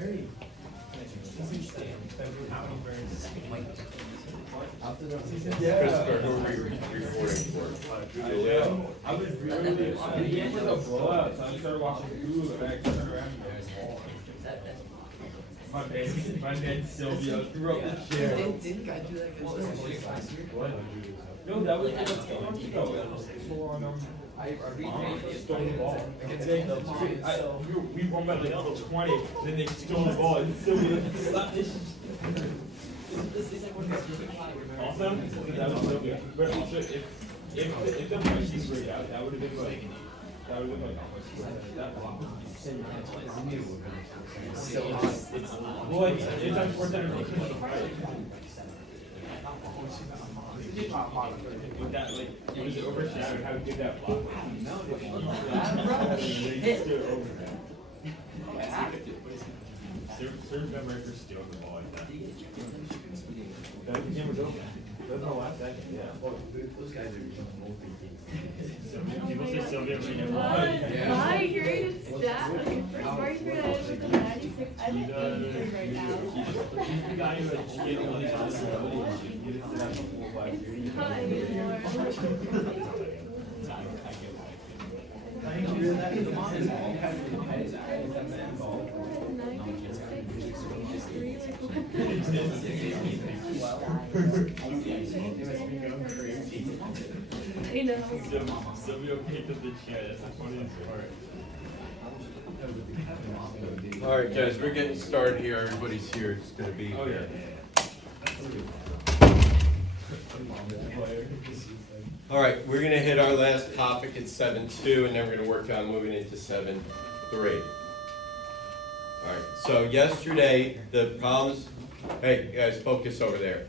Christopher, who are we recording for? Julia? I was really, the end of the blowout, so I started watching Hulu and I turned around and there was more. My man Sylvia threw up the chair. Didn't guy do that against last year? What? No, that was like 2 months ago. So on, stole the ball. We won by like 20, then they stole the ball and Sylvia slapped it. Awesome. That was so good. But also, if the Vikings break out, that would have been like, that block. Well, it's on fourth down. With that, like, it was overshadowed how good that block was. They just threw it over there. Serve memory for stealing the ball like that. That game was over. That was the last second. Yeah. Well, those guys are people say Sylvia My grade is that. Okay, first mark grade I was like 96. I'm at 83 right now. He's the guy who like gave all these responsibilities. He didn't have a full 5 years. It's not anymore. I think you're that the mom is I know. Sylvia picked up the chair. That's the funniest part. All right, guys, we're getting started here. Everybody's here. It's going to be. Oh, yeah. All right, we're going to hit our last topic at 7.2, and then we're going to work on moving into 7.3. All right, so yesterday, the problems. Hey, guys, focus over there.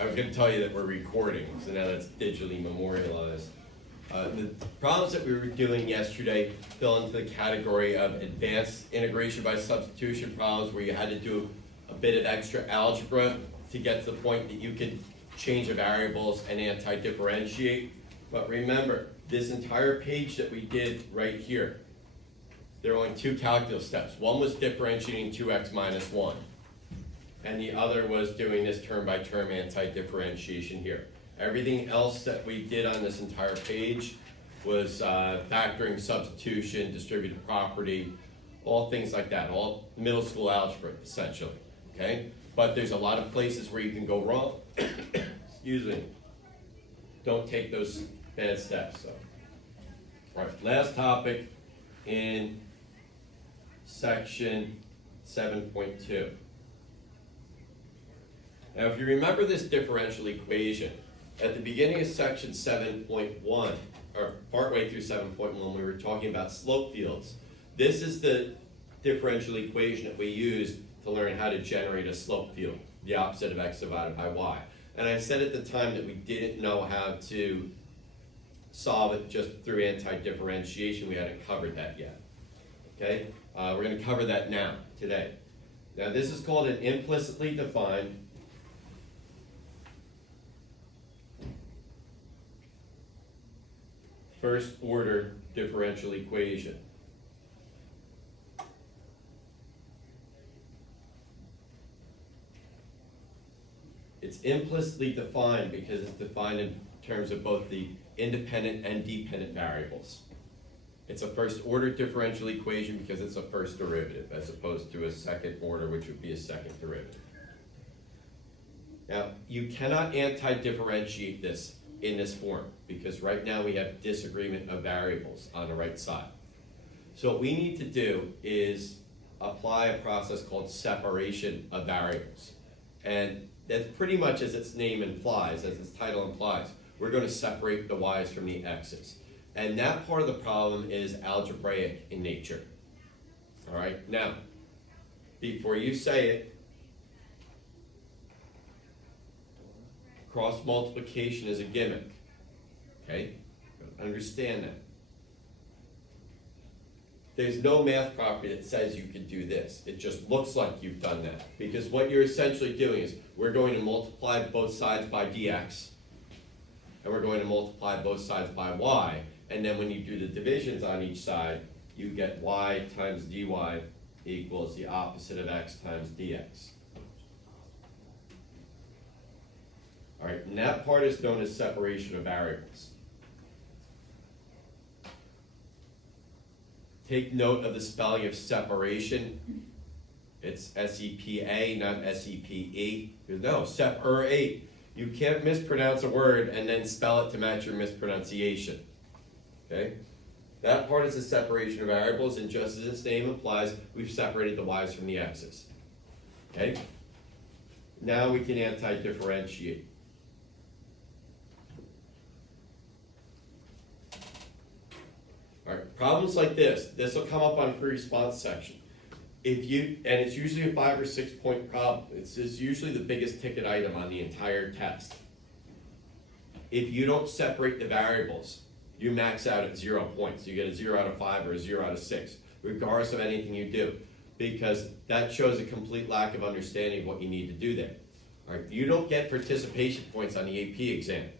I was going to tell you that we're recording, so now that's digitally memorialized. The problems that we were doing yesterday fell into the category of advanced integration by substitution problems, where you had to do a bit of extra algebra to get to the point that you could change the variables and anti-differentiate. But remember, this entire page that we did right here, there are only 2 calculus steps. One was differentiating 2x minus 1. And the other was doing this term-by-term anti-differentiation here. Everything else that we did on this entire page was factoring, substitution, distributive property, all things like that, all middle school algebra, essentially, okay? But there's a lot of places where you can go wrong. Excuse me. Don't take those bad steps, so. All right, last topic in section 7.2. Now, if you remember this differential equation, at the beginning of section 7.1, or partway through 7.1, we were talking about slope fields. This is the differential equation that we use to learn how to generate a slope field, the opposite of x divided by y. And I said at the time that we didn't know how to solve it just through anti-differentiation. We hadn't covered that yet. Okay? We're going to cover that now, today. Now, this is called an implicitly defined first order differential equation. It's implicitly defined because it's defined in terms of both the independent and dependent variables. It's a first order differential equation because it's a first derivative as opposed to a second order, which would be a second derivative. Now, you cannot anti-differentiate this in this form because right now we have disagreement of variables on the right side. So what we need to do is apply a process called separation of variables. And that's pretty much as its name implies, as its title implies. We're going to separate the y's from the x's. And that part of the problem is algebraic in nature. All right, now, before you say it, cross multiplication is a gimmick. Okay, understand that. There's no math property that says you can do this. It just looks like you've done that. Because what you're essentially doing is we're going to multiply both sides by dx, and we're going to multiply both sides by y, and then when you do the divisions on each side, you get y times dy equals the opposite of x times dx. All right, and that part is known as separation of variables. Take note of the spelling of separation. It's S-E-P-A, not S-E-P-E. No, separate. You can't mispronounce a word and then spell it to match your mispronunciation. Okay? That part is the separation of variables, and just as its name implies, we've separated the y's from the x's. Okay? Now we can anti-differentiate. All right, problems like this will come up on free response section. And it's usually a 5 or 6 point problem. It's usually the biggest ticket item on the entire test. If you don't separate the variables, you max out at 0 points. You get a 0 out of 5 or a 0 out of 6, regardless of anything you do, because that shows a complete lack of understanding of what you need to do there. All right, you don't get participation points on the AP exam.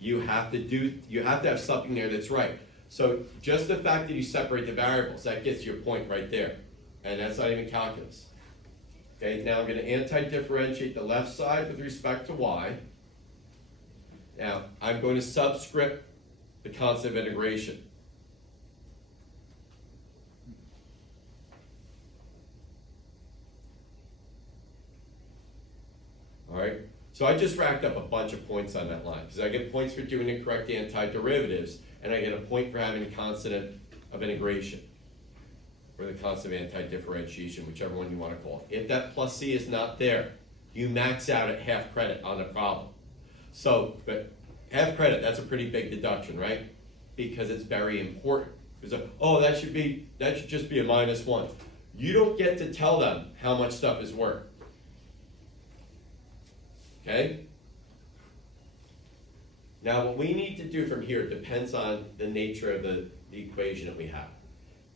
You have to have something there that's right. So just the fact that you separate the variables, that gets you a point right there. And that's not even calculus. Okay, now I'm going to anti-differentiate the left side with respect to y. Now, I'm going to subscript the constant of integration. All right, so I just racked up a bunch of points on that line, because I get points for doing incorrect antiderivatives, and I get a point for having a constant of integration, or the constant of anti-differentiation, whichever one you want to call it. If that plus c is not there, you max out at half credit on the problem. So, but half credit, that's a pretty big deduction, right? Because it's very important. Because, oh, that should just be a -1. You don't get to tell them how much stuff is worth. Okay? Now, what we need to do from here depends on the nature of the equation that we have.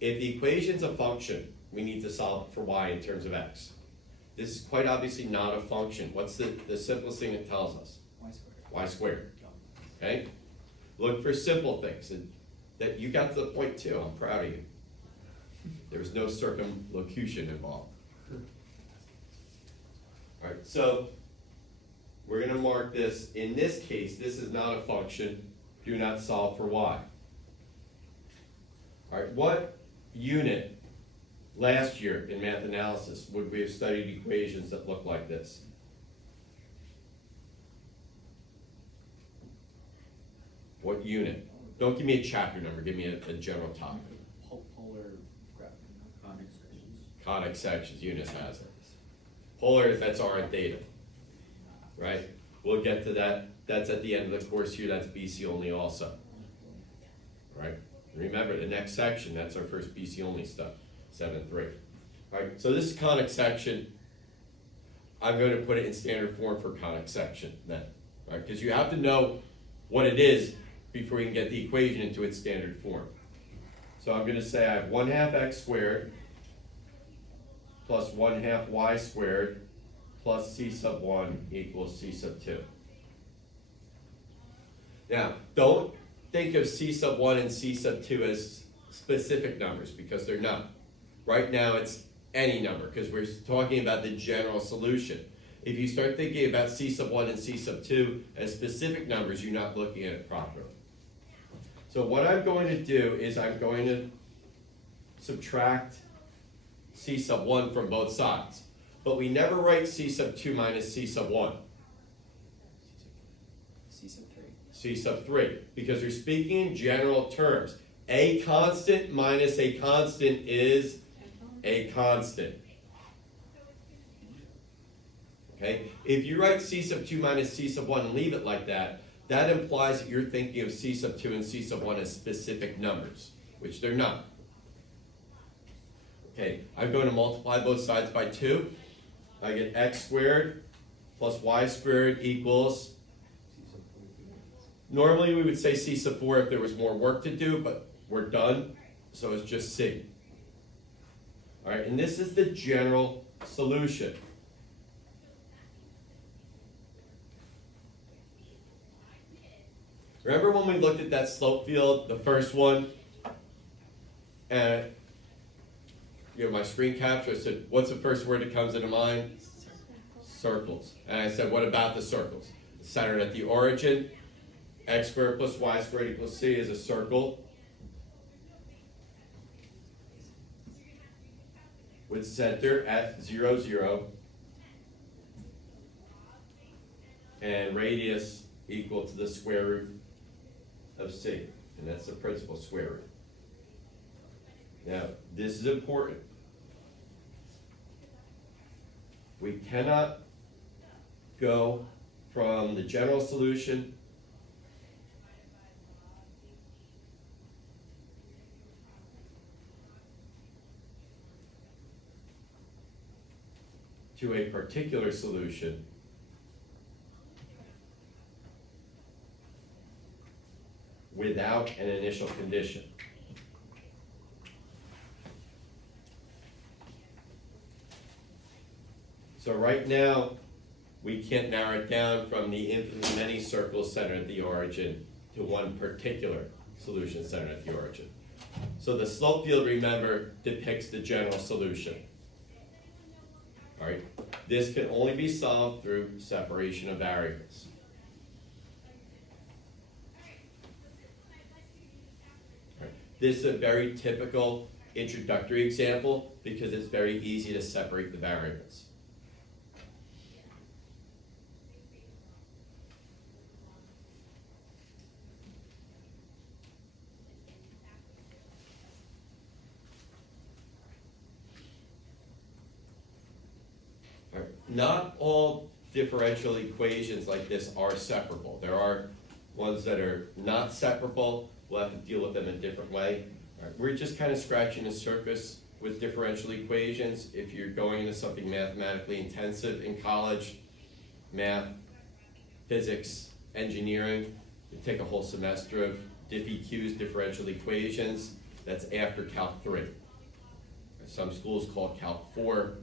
If the equation's a function, we need to solve it for y in terms of x. This is quite obviously not a function. What's the simplest thing it tells us? Y squared. Y squared. Okay? Look for simple things. And that you got to the point too. I'm proud of you. There was no circumlocution involved. All right, so we're going to mark this. In this case, this is not a function. Do not solve for y. All right, what unit last year in math analysis would we have studied equations that look like this? What unit? Don't give me a chapter number, give me a general topic. Polar conic sections. Conic sections, Eunice has it. Polar, that's R and theta, right? We'll get to that. That's at the end of the course here, that's BC only also, right? Remember, the next section, that's our first BC only stuff, 7.3. All right, so this is conic section. I'm going to put it in standard form for conic section then, right? Because you have to know what it is before you can get the equation into its standard form. So I'm going to say I have 1/2 x squared plus 1/2 y squared plus c sub 1 equals c sub 2. Now, don't think of c sub 1 and c sub 2 as specific numbers, because they're not. Right now it's any number, because we're talking about the general solution. If you start thinking about c sub 1 and c sub 2 as specific numbers, you're not looking at it properly. So what I'm going to do is I'm going to subtract c sub 1 from both sides. But we never write c sub 2 minus c sub 1. C sub 3. C sub 3, because we're speaking in general terms. A constant minus a constant is a constant. Okay? If you write c sub 2 minus c sub 1 and leave it like that, that implies that you're thinking of c sub 2 and c sub 1 as specific numbers, which they're not. Okay, I'm going to multiply both sides by 2. I get x squared plus y squared equals, normally we would say c sub 4 if there was more work to do, but we're done, so it's just c. All right, and this is the general solution. Remember when we looked at that slope field, the first one? And you know, my screen capture, I said, what's the first word that comes into mind? Circles. And I said, what about the circles? Centered at the origin, x squared plus y squared equals c is a circle with center at 0, 0, and radius equal to the square root of c, and that's the principal square root. Now, this is important. We cannot go from the general solution to a particular solution without an initial condition. So right now, we can't narrow it down from the infinitely many circles centered at the origin to one particular solution centered at the origin. So the slope field, remember, depicts the general solution. All right, this can only be solved through separation of variables. All right. This is a very typical introductory example because it's very easy to separate the variables. Not all differential equations like this are separable. There are ones that are not separable. We'll have to deal with them in a different way. All right. We're just kind of scratching the surface with differential equations. If you're going into something mathematically intensive in college, math, physics, engineering, you take a whole semester of DiffEQs, differential equations. That's after Calc 3. Some schools call Calc 4.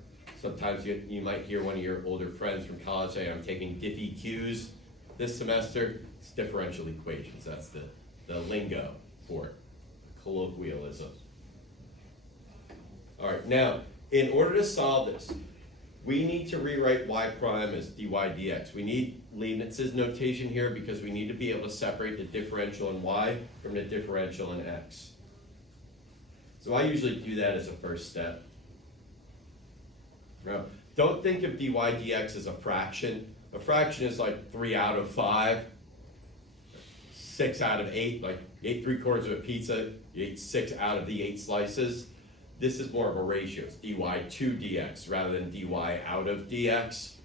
Sometimes you might hear one of your older friends from college say, I'm taking DiffEQs this semester. It's differential equations. That's the lingo for it, colloquialism. All right, now, in order to solve this, we need to rewrite y prime as dy dx. We need Leibniz's notation here because we need to be able to separate the differential in y from the differential in x. So I usually do that as a first step. Now, don't think of dy dx as a fraction. A fraction is like 3 out of 5, 6 out of 8, like you ate 3/4 of a pizza, you ate 6 out of the 8 slices. This is more of a ratio. It's dy to dx rather than dy out of dx.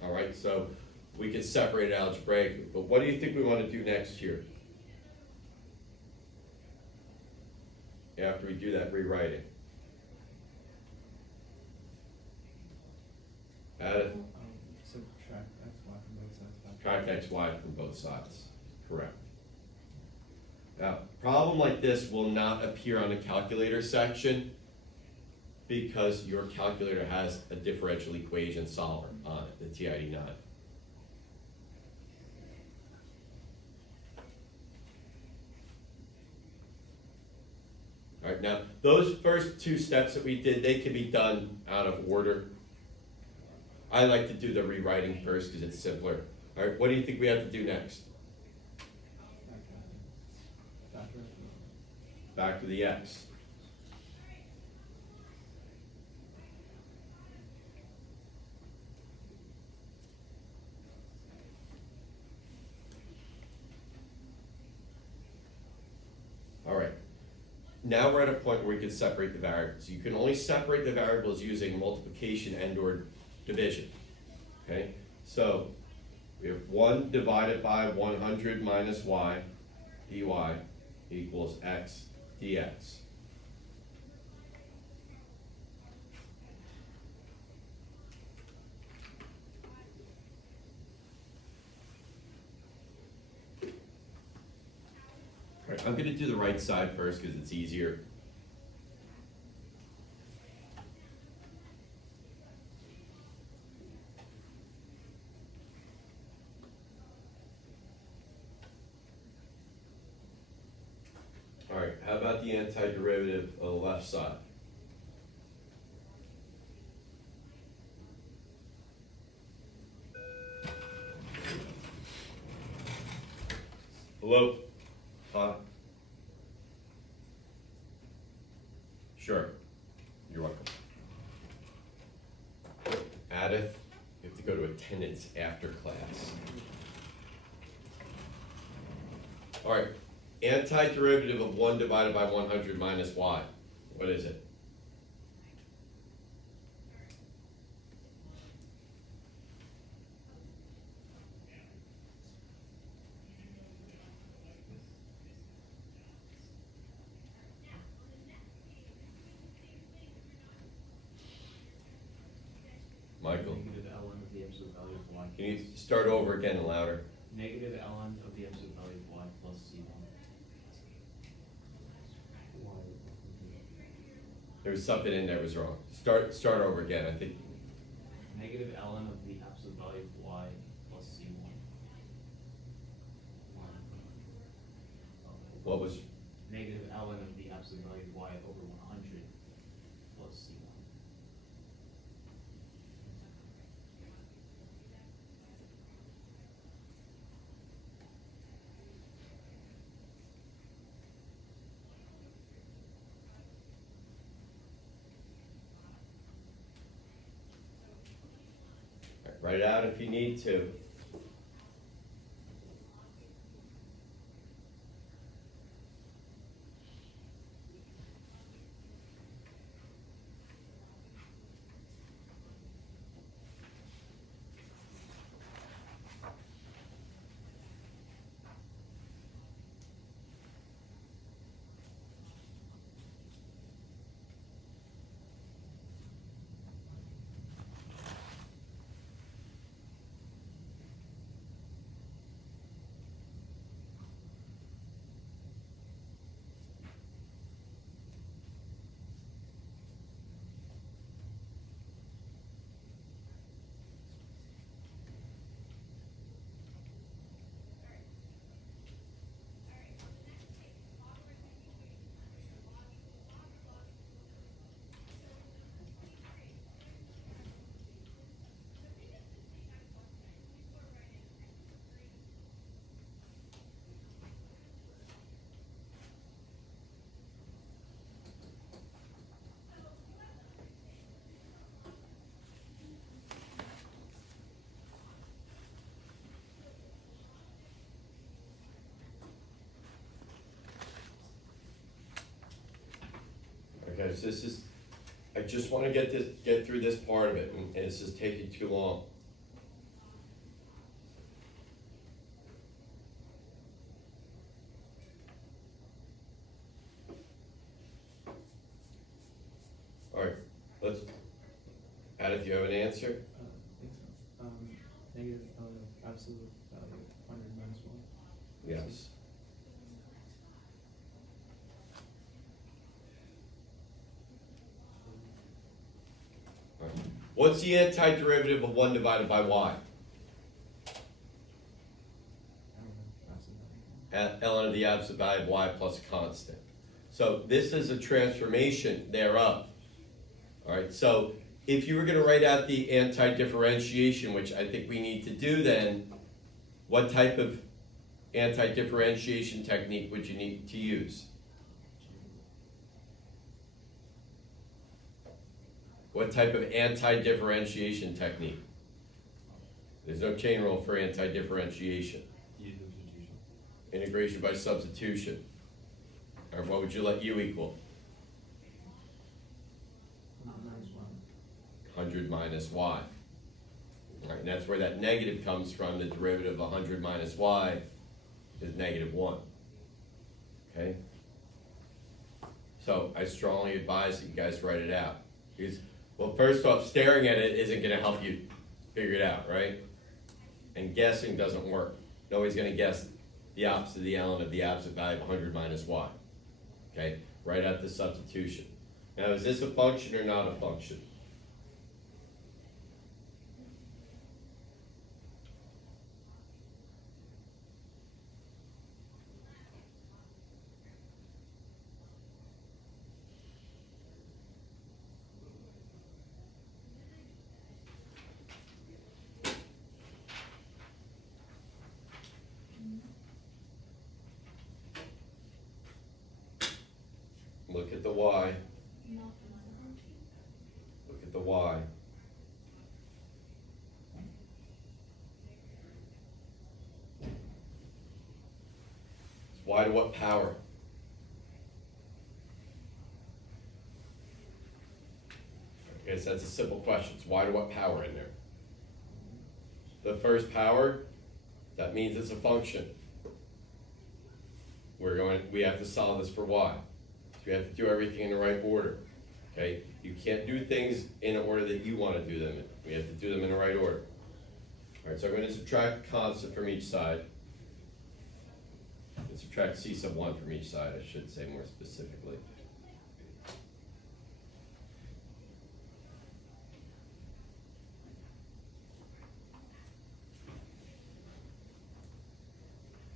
All right, so we can separate it algebraically. But what do you think we want to do next here? After we do that rewriting. Subtract xy from both sides. Subtract xy from both sides. Correct. Now, problem like this will not appear on the calculator section because your calculator has a differential equation solver on it, the TID9. All right, now, those first 2 steps that we did, they can be done out of order. I like to do the rewriting first because it's simpler. All right, what do you think we have to do next? Back to the x. All right. Now we're at a point where we can separate the variables. You can only separate the variables using multiplication and/or division. Okay? So we have 1 divided by 100 minus y dy equals x dx. All right, I'm going to do the right side first because it's easier. All right, how about about the antiderivative of the left side? Hello? Huh? Sure. You're welcome. Adith, you have to go to attendance after class. All right. Antiderivative of 1 divided by 100 minus y. What is it? Michael, Negative ln of the absolute value of y. can you start over again and louder? Negative ln of the absolute value of y plus c1. There was something in there that was wrong. Start over again. I think. Negative ln of the absolute value of y plus c1. What was? Negative ln of the absolute value of y over 100 plus c1. Write it out if you need to. Okay, so this is, I just want to get through this part of it, and it's just taking too long. All right, let's, Adith, you have an answer? I think so. Negative absolute value of 100 minus 1. Yes. All right. What's the antiderivative of 1 divided by y? Ln of the absolute value of y plus a constant. So this is a transformation thereof. All right, so if you were going to write out the anti-differentiation, which I think we need to do then, what type of anti-differentiation technique would you need to use? What type of anti-differentiation technique? There's no chain rule for anti-differentiation. Integration by substitution. Or what would you let u equal? 100 minus y. All right, and that's where that negative comes from. The derivative of 100 minus y is negative 1. Okay? So I strongly advise that you guys write it out. Because, well, first off, staring at it isn't going to help you figure it out, right? And guessing doesn't work. Nobody's going to guess the opposite of the ln of the absolute value of 100 minus y. Okay? Write out the substitution. Now, is this a function or not a function? look at the y, look at the y. It's y to what power? I guess that's a simple question. It's y to what power in there? The first power, that means it's a function. We have to solve this for y. So we have to do everything in the right order. Okay? You can't do things in the order that you want to do them in. We have to do them in the right order. Alright, so I'm going to subtract a constant from each side. And subtract c sub 1 from each side, I should say more specifically.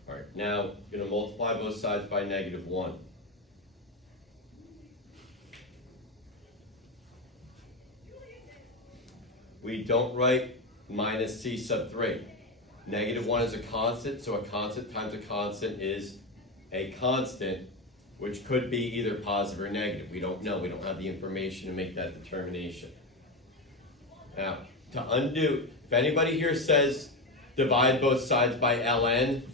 Alright, now I'm going to multiply both sides by -1. We don't write minus c sub 3. -1 is a constant, so a constant times a constant is a constant, which could be either positive or negative. We don't know. We don't have the information to make that determination. Now, to undo, if anybody here says divide both sides by ln,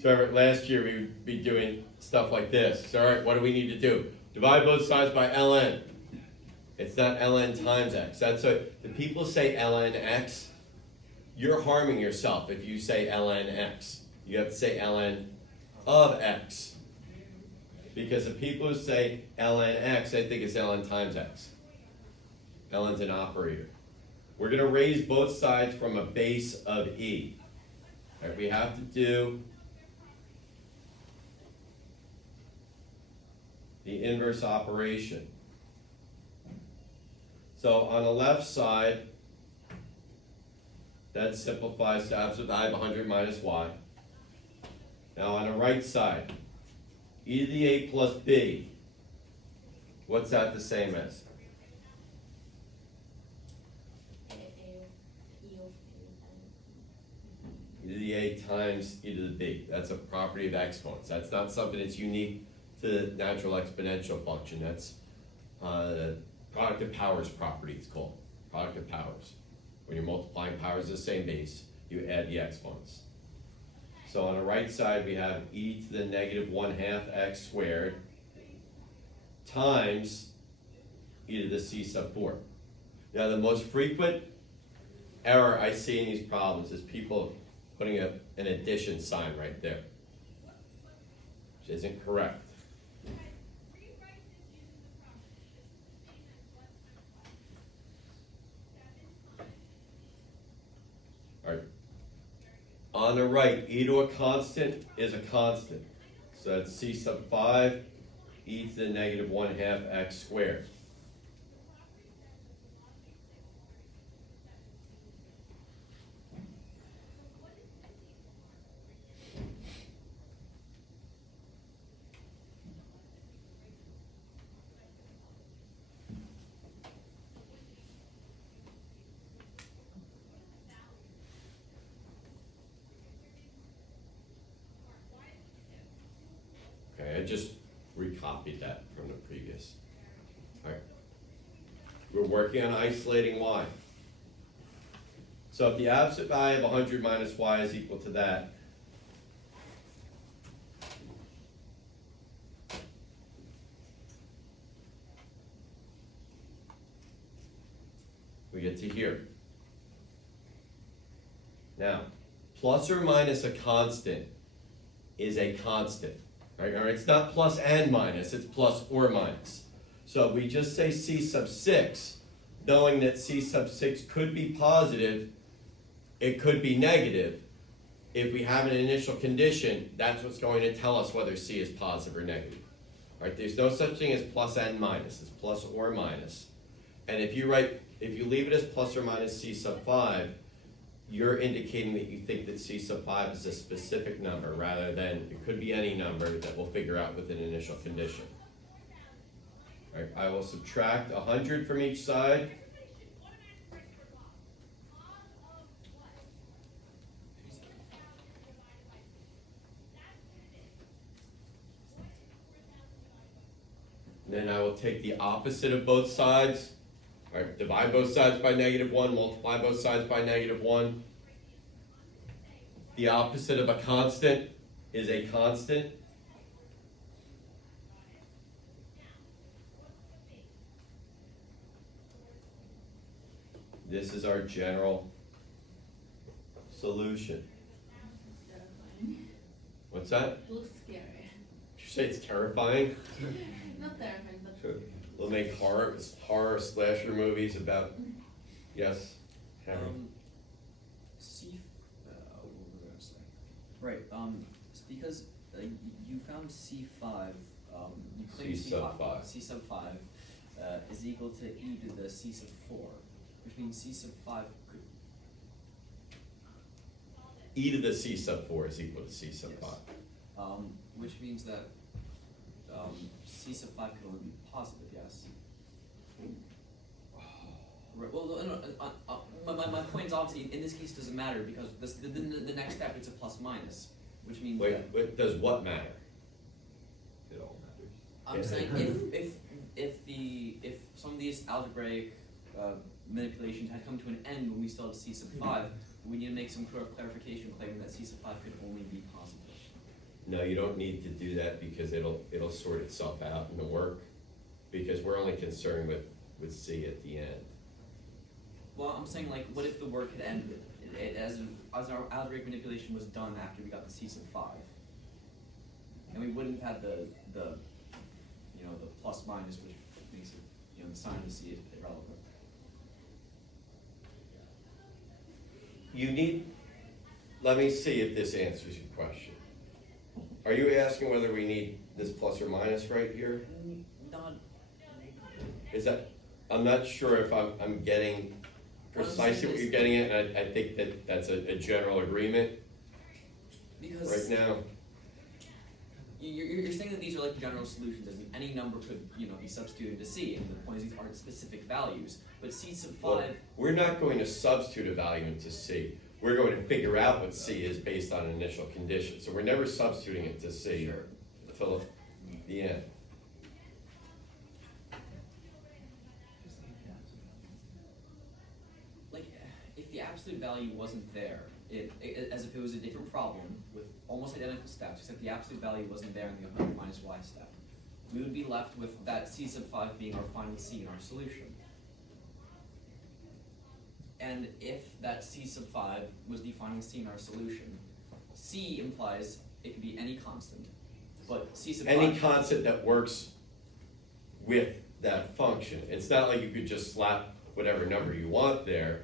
so last year we would be doing stuff like this. So, all right, what do we need to do? Divide both sides by ln. It's not ln times x. That's what the people say ln x. You're harming yourself if you say ln x. You have to say ln of x. Because the people who say ln x, they think it's ln times x. ln's an operator. We're going to raise both sides from a base of e. All right, we have to do the inverse operation. So on the left side, that simplifies to absolute value of 100 minus y. Now on the right side, e to the a plus b, what's that the same as? E to the a times e to the b. That's a property of exponents. That's not something that's unique to the natural exponential function. That's product of powers property, it's called. Product of powers. When you're multiplying powers of the same base, you add the exponents. So on the right side, we have e to the -1/2 x squared times e to the c sub 4. Now, the most frequent error I see in these problems is people putting an addition sign right there, which isn't correct. All right. On the right, e to a constant is a constant. So that's c sub 5, e to the -1/2 x squared. Okay, I just recopied that from the previous. All right. We're working on isolating y. So if the absolute value of 100 minus y is equal to that, we get to here. Now, plus or minus a constant is a constant. Right? Or it's not plus and minus, it's plus or minus. So if we just say c sub 6, knowing that c sub 6 could be positive, it could be negative. If we have an initial condition, that's what's going to tell us whether c is positive or negative. Right? There's no such thing as plus and minus, it's plus or minus. And if you leave it as plus or minus c sub 5, you're indicating that you think that c sub 5 is a specific number rather than it could be any number that we'll figure out with an initial condition. All right, I will subtract 100 from each side. Then I will take the opposite of both sides. All right, divide both sides by -1, multiply both sides by -1. The opposite of a constant is a constant. This is our general solution. Terrifying. What's that? It looks scary. Did you say it's terrifying? Not terrifying, but We'll make horror slasher movies about, yes, Harry. What was I gonna say? Right, it's because you found C5, you claimed C sub five. C sub 5 is equal to e to the C sub 4, which means C sub 5 could, E to the C sub 4 is equal to C sub Yes. 5. which means that C sub 5 could only be positive, yes? Right, well, my point is obviously, in this case, doesn't matter, because the next step, it's a plus minus, which means that. Wait, does what matter? It all matters. I'm saying if some of these algebraic manipulations had come to an end when we still had C sub 5, we need to make some clarification claiming that C sub 5 could only be positive. No, you don't need to do that because it'll sort itself out in the work, because we're only concerned with C at the end. Well, I'm saying, like, what if the work had ended as our algebraic manipulation was done after we got the C sub 5, and we wouldn't have had the plus minus, which makes it, the sign of the C is irrelevant. Let me see if this answers your question. Are you asking whether we need this plus or minus right here? Not. Is that, I'm not sure if I'm getting precisely what you're getting at, and I think that's a general agreement Because right now. you're saying that these are like general solutions, as in any number could be substituted to C, and the point is these aren't specific values. But C sub 5. Well, we're not going to substitute a value into C. We're going to figure out what C is based on initial condition. So we're never substituting it to C Sure. until the end. Like, if the absolute value wasn't there, as if it was a different problem with almost identical steps, except the absolute value wasn't there in the 100 minus y step, we would be left with that C sub 5 being our final C in our solution. And if that C sub 5 was the final C in our solution, C implies it could be any constant, but C sub 5... Any constant that works with that function. It's not like you could just slap whatever number you want there.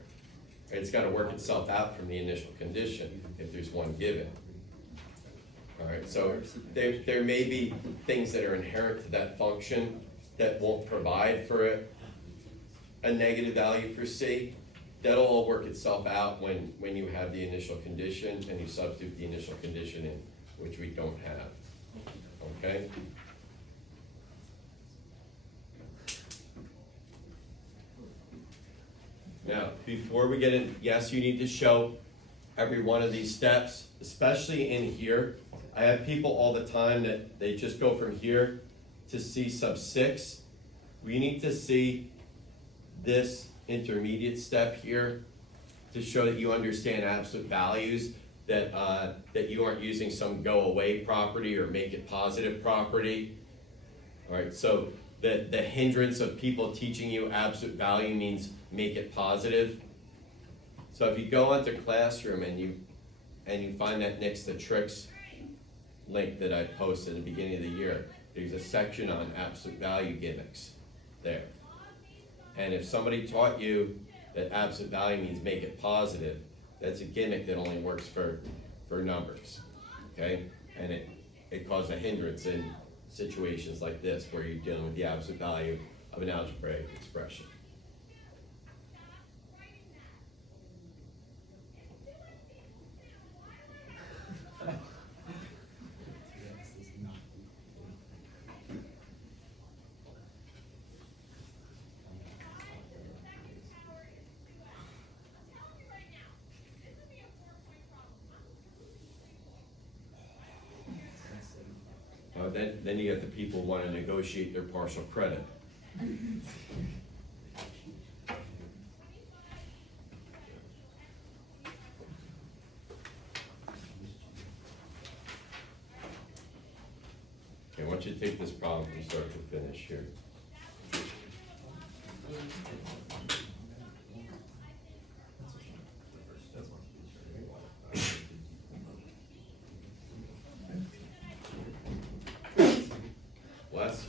It's got to work itself out from the initial condition if there's one given. All right, so there may be things that are inherent to that function that won't provide for a negative value for C. That'll all work itself out when you have the initial condition and you substitute the initial condition in, which we don't have. Okay? Now, before we get in, yes, you need to show every one of these steps, especially in here. I have people all the time that they just go from here to C sub 6. We need to see this intermediate step here to show that you understand absolute values, that you aren't using some go away property or make it positive property. All right, so the hindrance of people teaching you absolute value means make it positive. So if you go onto Classroom and you find that next to tricks link that I posted at the beginning of the year, there's a section on absolute value gimmicks there. And if somebody taught you that absolute value means make it positive, that's a gimmick that only works for numbers, okay? And it causes a hindrance in situations like this where you're dealing with the absolute value of an algebraic expression. then you get the people who wanna negotiate their partial credit. Okay, I want you to take this problem from start to finish here. Wes?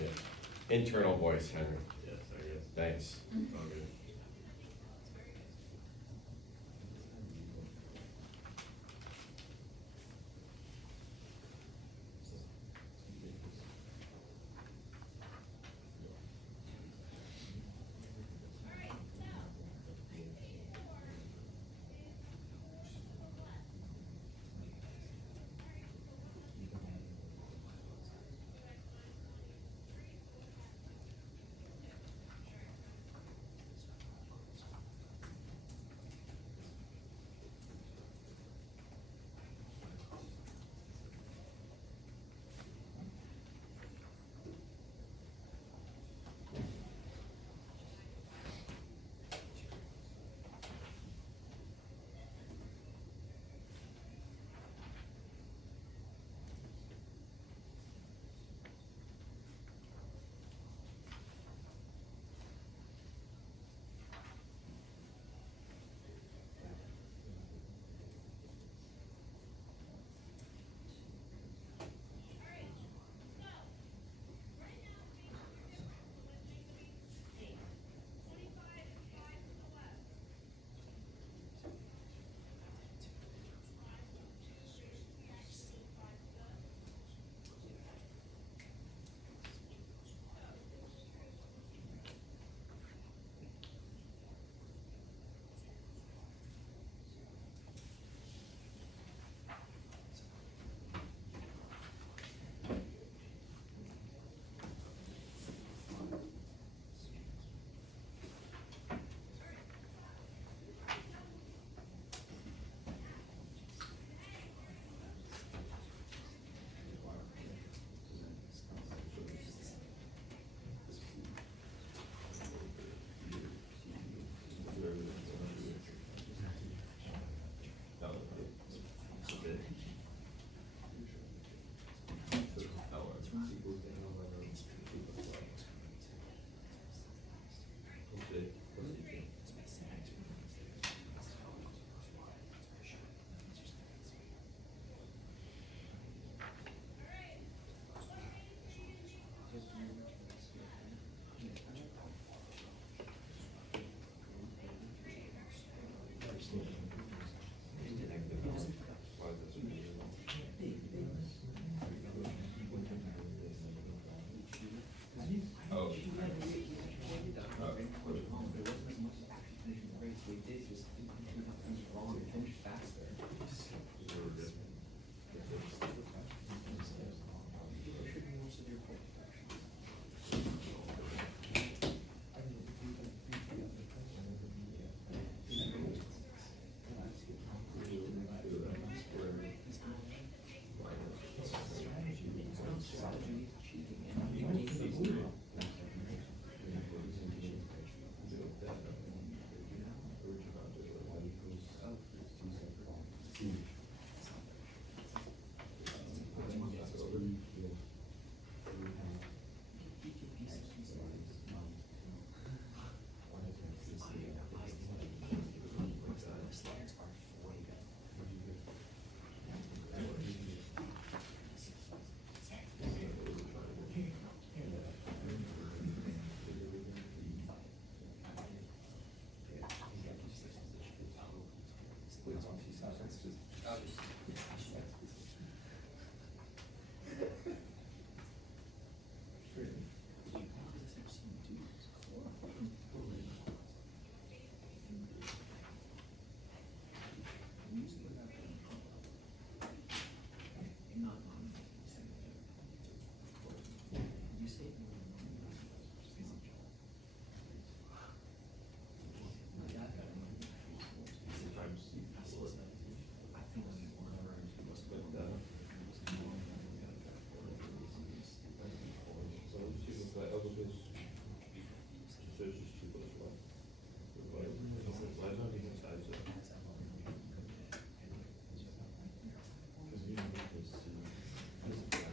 Yeah. Internal voice, Henry. Yes, I guess. Thanks. All good.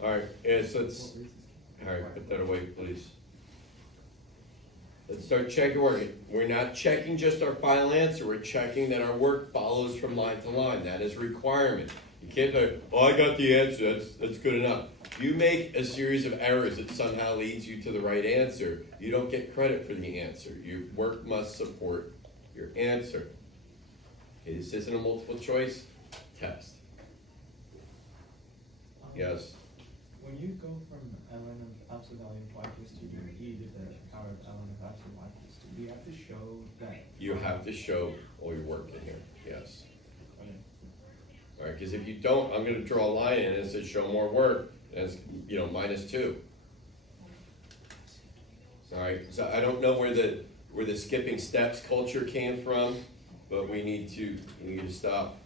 Alright, yes, let's, alright, put that away, please. Let's start checking work. We're not checking just our final answer, we're checking that our work follows from line to line. That is a requirement. You can't go, oh, I got the answer, that's good enough. You make a series of errors that somehow leads you to the right answer, you don't get credit for the answer. Your work must support your answer. Okay, this isn't a multiple choice test. Yes? When you go from ln of absolute value of y equals 2 to e to the power of ln of absolute y equals 2, do you have to show that? You have to show all your work in here, yes. Okay. Alright, because if you don't, I'm gonna draw a line in and it says show more work, and it's, you know, -2. Alright, so I don't know where the skipping steps culture came from, but we need to stop.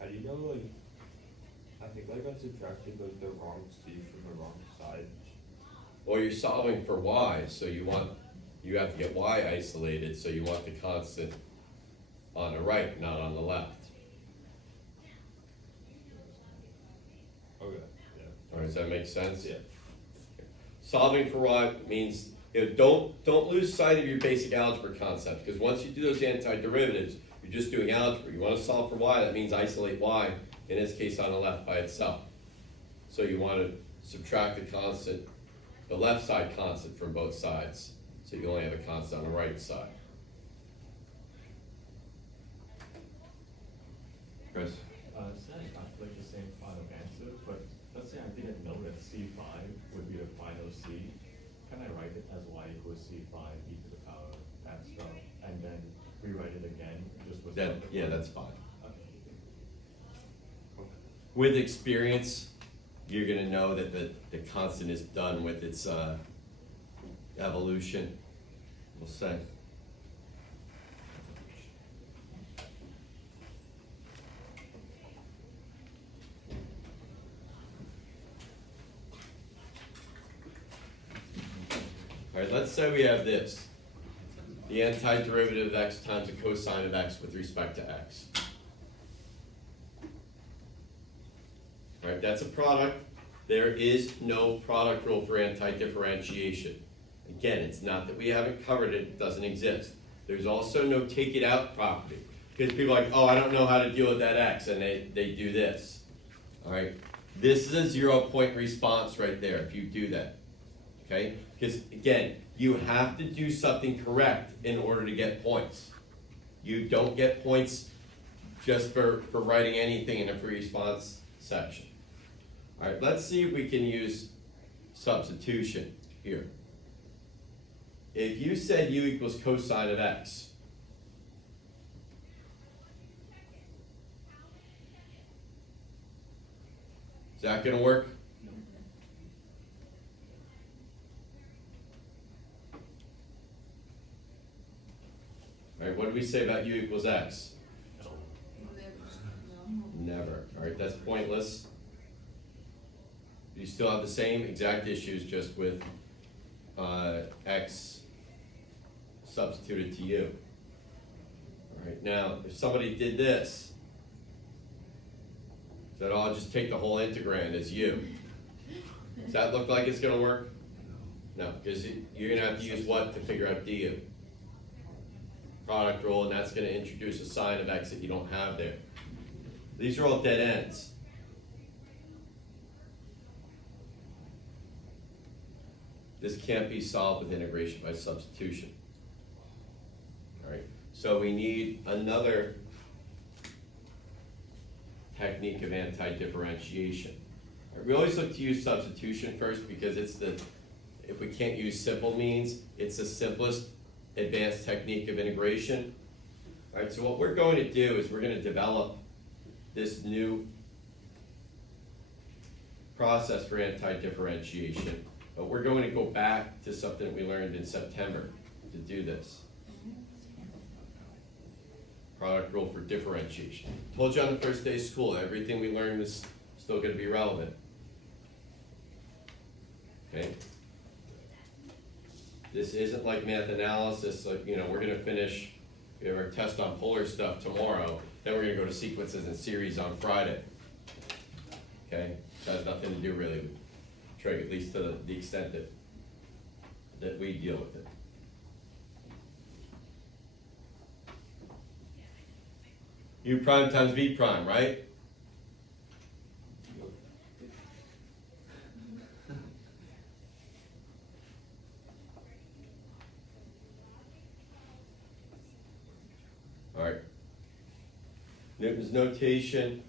How do you know, like, I think like I subtracted like the wrong C from the wrong side. Well, you're solving for y, so you have to get y isolated, so you want the constant on the right, not on the left. Okay, yeah. Alright, does that make sense? Yeah. Solving for y means, you know, don't lose sight of your basic algebra concepts, because once you do those antiderivatives, you're just doing algebra. You want to solve for y, that means isolate y, in this case on the left by itself. So you want to subtract the constant, the left side constant from both sides, so you only have a constant on the right side. Chris? It's not like the same final answer, but let's say I didn't know that C5 would be the final C. Can I write it as y equals C5 e to the power of that stuff, and then rewrite it again, just with That, yeah, that's fine. Okay. With experience, you're gonna know that the constant is done with its evolution, we'll say. All right, let's say we have this. The antiderivative of x times the cosine of x with respect to x. All right, that's a product. There is no product rule for anti-differentiation. Again, it's not that we haven't covered it, it doesn't exist. There's also no take it out property. Because people are like, oh, I don't know how to deal with that x, and they do this. All right, this is a 0-point response right there if you do that. Okay, because again, you have to do something correct in order to get points. You don't get points just for writing anything in a free response section. All right, let's see if we can use substitution here. If you said u equals cosine of x, is that going to work? All right, what did we say about u equals x? Never. All right, that's pointless. You still have the same exact issues, just with x substituted to u. All right, now, if somebody did this, said, oh, I'll just take the whole integrand as u. Does that look like it's going to work? No, because you're going to have to use what to figure out du? Product rule, and that's going to introduce a sign of x that you don't have there. These are all dead ends. This can't be solved with integration by substitution. All right, so we need another technique of anti-differentiation. All right, we always look to use substitution first because it's if we can't use simple means, it's the simplest advanced technique of integration. All right, so what we're going to do is we're going to develop this new process for anti-differentiation, but we're going to go back to something that we learned in September to do this. product rule for differentiation. Told you on the first day of school, everything we learned is still gonna be relevant. Okay? This isn't like math analysis, like, you know, we're gonna finish, we have our test on polar stuff tomorrow, then we're gonna go to sequences and series on Friday. Okay? That has nothing to do really with trig, at least to the extent that we deal with it. U prime times V prime, right? All right. Newton's notation.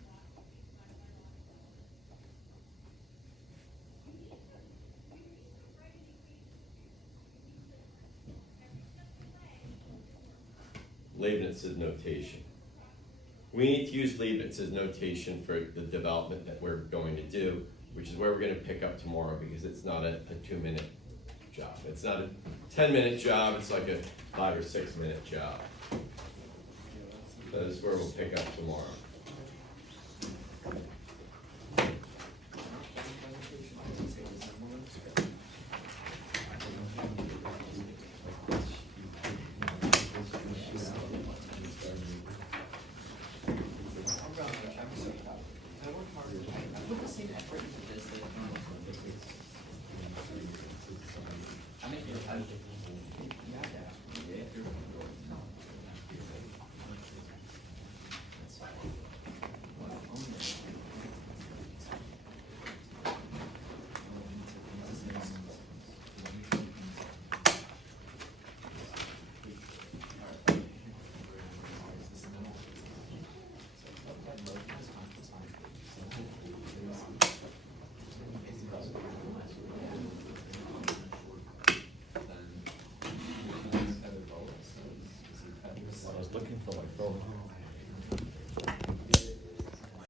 Leibniz's notation. We need to use Leibniz's notation for the development that we're going to do, which is where we're going to pick up tomorrow, because it's not a 2-minute job. It's not a 10-minute job, it's like a 5 or 6 minute job. That is where we'll pick up tomorrow. I was looking for my phone.